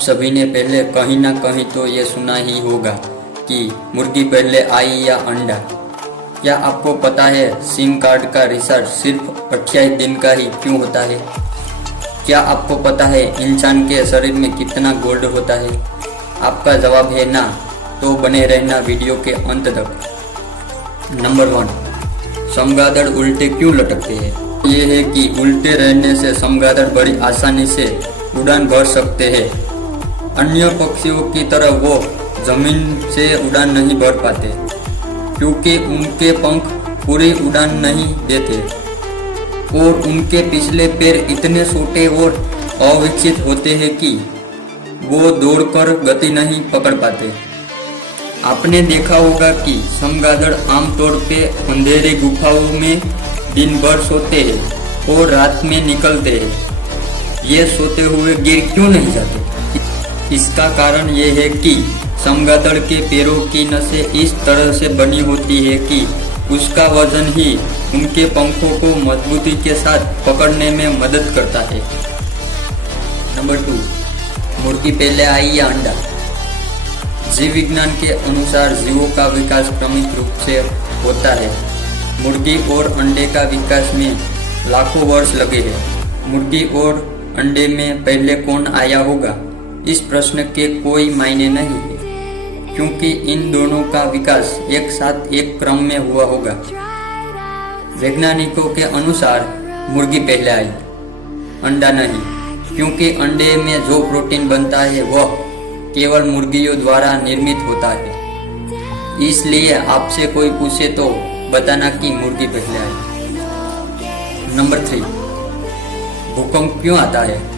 आप सभी ने पहले कहीं ना कहीं तो ये सुना ही होगा कि मुर्गी पहले आई या अंडा। क्या आपको पता है सिम कार्ड का रिचार्ज सिर्फ 28 दिन का ही क्यों होता है? क्या आपको पता है इंसान के शरीर में कितना गोल्ड होता है? आपका जवाब है ना, तो बने रहना वीडियो के अंत तक। नंबर 1, चमगादड़ उल्टे क्यों लटकते हैं? ये है कि उल्टे रहने से चमगादड़ बड़ी आसानी से उड़ान भर सकते हैं। अन्य पक्षियों की तरह वो जमीन से उड़ान नहीं भर पाते क्योंकि उनके पंख पूरी उड़ान नहीं देते और उनके पिछले पैर इतने छोटे और अविकसित होते हैं कि वो दौड़कर गति नहीं पकड़ पाते। आपने देखा होगा कि चमगादड़ आमतौर पे अंधेरी गुफाओं में दिन भर सोते हैं और रात में निकलते हैं। ये सोते हुए गिर क्यों नहीं जाते? इसका कारण ये है कि चमगादड़ के पैरों की नसें इस तरह से बनी होती है कि उसका वजन ही उनके पंखों को मजबूती के साथ पकड़ने में मदद करता है। नंबर 2, मुर्गी पहले आई या अंडा? जीव विज्ञान के अनुसार जीवों का विकास क्रमिक रूप से होता है। मुर्गी और अंडे का विकास में लाखों वर्ष लगे हैं। मुर्गी और अंडे में पहले कौन आया होगा, इस प्रश्न के कोई मायने नहीं है क्योंकि इन दोनों का विकास एक साथ एक क्रम में हुआ होगा। वैज्ञानिकों के अनुसार मुर्गी पहले आई, अंडा नहीं, क्योंकि अंडे में जो प्रोटीन बनता है वह केवल मुर्गियों द्वारा निर्मित होता है। इसलिए आपसे कोई पूछे तो बताना कि मुर्गी पहले आई। नंबर 3, भूकंप क्यों आता है?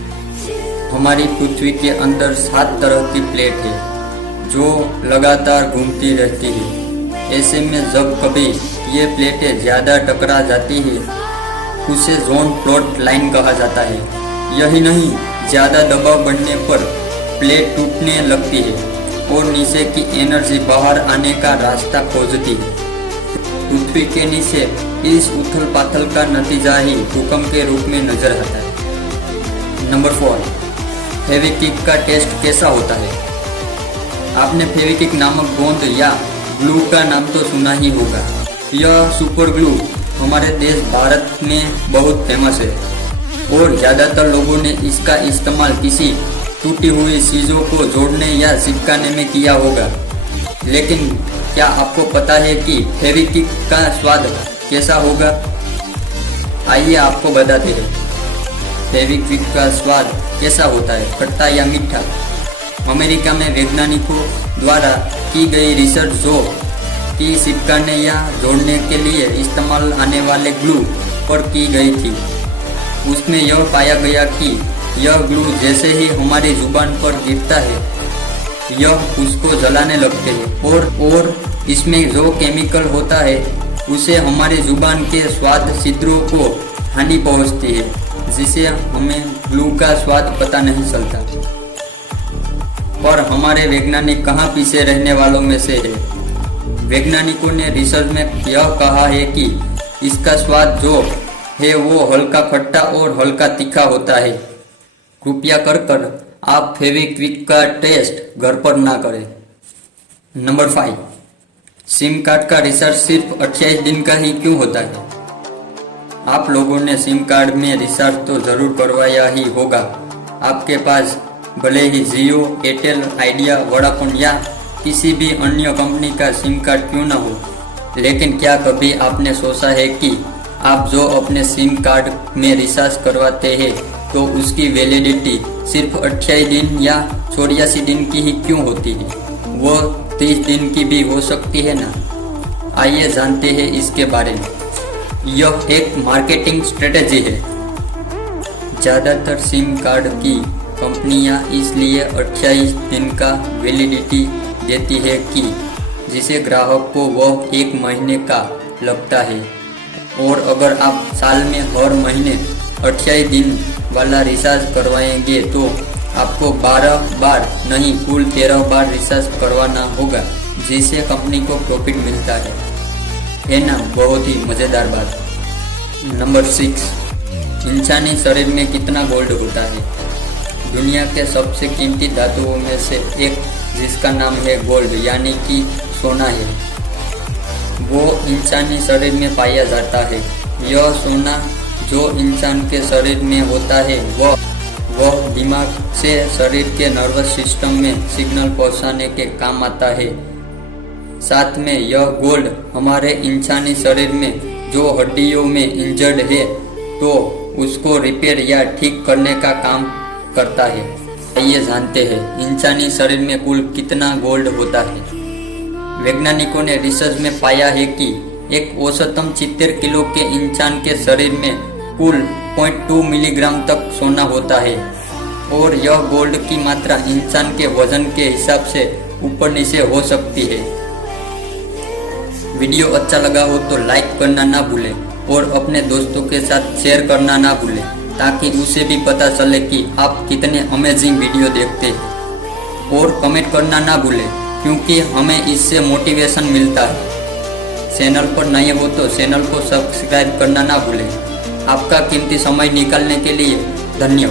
हमारी पृथ्वी के अंदर 7 तरह की प्लेट है जो लगातार घूमती रहती है। ऐसे में जब कभी ये प्लेटें ज़्यादा टकरा जाती है उसे जोन प्लॉट लाइन कहा जाता है। यही नहीं, ज़्यादा दबाव बढ़ने पर प्लेट टूटने लगती है और नीचे की एनर्जी बाहर आने का रास्ता खोजती है। पृथ्वी के नीचे इस उथल पाथल का नतीजा ही भूकंप के रूप में नजर आता है। नंबर 4, फेविक्विक का टेस्ट कैसा होता है? आपने फेविक्विक नामक गोंद या ग्लू का नाम तो सुना ही होगा। यह सुपर ग्लू हमारे देश भारत में बहुत फेमस है और ज़्यादातर लोगों ने इसका इस्तेमाल किसी टूटी हुई चीज़ों को जोड़ने या चिपकाने में किया होगा। लेकिन क्या आपको पता है कि फेविक्विक का स्वाद कैसा होगा? आइए आपको बताते हैं फेविक्विक का स्वाद कैसा होता है, खट्टा या मीठा। अमेरिका में वैज्ञानिकों द्वारा की गई रिसर्च जो कि चिपकाने या जोड़ने के लिए इस्तेमाल आने वाले ग्लू पर की गई थी, उसमें यह पाया गया कि यह ग्लू जैसे ही हमारी जुबान पर गिरता है यह उसको जलाने लगते हैं और इसमें जो केमिकल होता है उसे हमारी जुबान के स्वाद छिद्रों को हानि पहुंचती है, जिसे हमें ग्लू का स्वाद पता नहीं चलता। पर हमारे वैज्ञानिक कहाँ पीछे रहने वालों में से है। वैज्ञानिकों ने रिसर्च में यह कहा है कि इसका स्वाद जो है वो हल्का खट्टा और हल्का तीखा होता है। कृपया कर आप फेविक्विक का टेस्ट घर पर ना करें। नंबर 5, सिम कार्ड का रिचार्ज सिर्फ 28 दिन का ही क्यों होता है? आप लोगों ने सिम कार्ड में रिचार्ज तो जरूर करवाया ही होगा। आपके पास भले ही जियो, एयरटेल, आइडिया, वोडाफोन या किसी भी अन्य कंपनी का सिम कार्ड क्यों ना हो, लेकिन क्या कभी आपने सोचा है कि आप जो अपने सिम कार्ड में रिचार्ज करवाते हैं तो उसकी वैलिडिटी सिर्फ 28 दिन या 84 दिन की ही क्यों होती है? वो 30 दिन की भी हो सकती है ना। आइए जानते हैं इसके बारे में। यह एक मार्केटिंग स्ट्रेटेजी है। ज़्यादातर सिम कार्ड की कंपनियां इसलिए 28 दिन का वैलिडिटी देती है कि जिसे ग्राहक को वह 1 महीने का लगता है, और अगर आप साल में हर महीने 28 दिन वाला रिचार्ज करवाएंगे तो आपको 12 बार नहीं कुल 13 बार रिचार्ज करवाना होगा, जिससे कंपनी को प्रॉफिट मिलता है ना। बहुत ही मज़ेदार बात। नंबर 6, इंसानी शरीर में कितना गोल्ड होता है? दुनिया के सबसे कीमती धातुओं में से एक, जिसका नाम है गोल्ड यानी कि सोना है, वो इंसानी शरीर में पाया जाता है। यह सोना जो इंसान के शरीर में होता है वह दिमाग से शरीर के नर्वस सिस्टम में सिग्नल पहुंचाने के काम आता है। साथ में यह गोल्ड हमारे इंसानी शरीर में जो हड्डियों में इंजर्ड है तो उसको रिपेयर या ठीक करने का काम करता है। आइए जानते हैं इंसानी शरीर में कुल कितना गोल्ड होता है। वैज्ञानिकों ने रिसर्च में पाया है कि एक औसतन 70 किलो के इंसान के शरीर में कुल 0.2 मिलीग्राम तक सोना होता है और यह गोल्ड की मात्रा इंसान के वजन के हिसाब से ऊपर नीचे हो सकती है। वीडियो अच्छा लगा हो तो लाइक करना ना भूलें और अपने दोस्तों के साथ शेयर करना ना भूलें ताकि उसे भी पता चले कि आप कितने अमेजिंग वीडियो देखते हैं। और कमेंट करना ना भूलें क्योंकि हमें इससे मोटिवेशन मिलता है। चैनल पर नए हो तो चैनल को सब्सक्राइब करना ना भूलें। आपका कीमती समय निकालने के लिए धन्यवाद।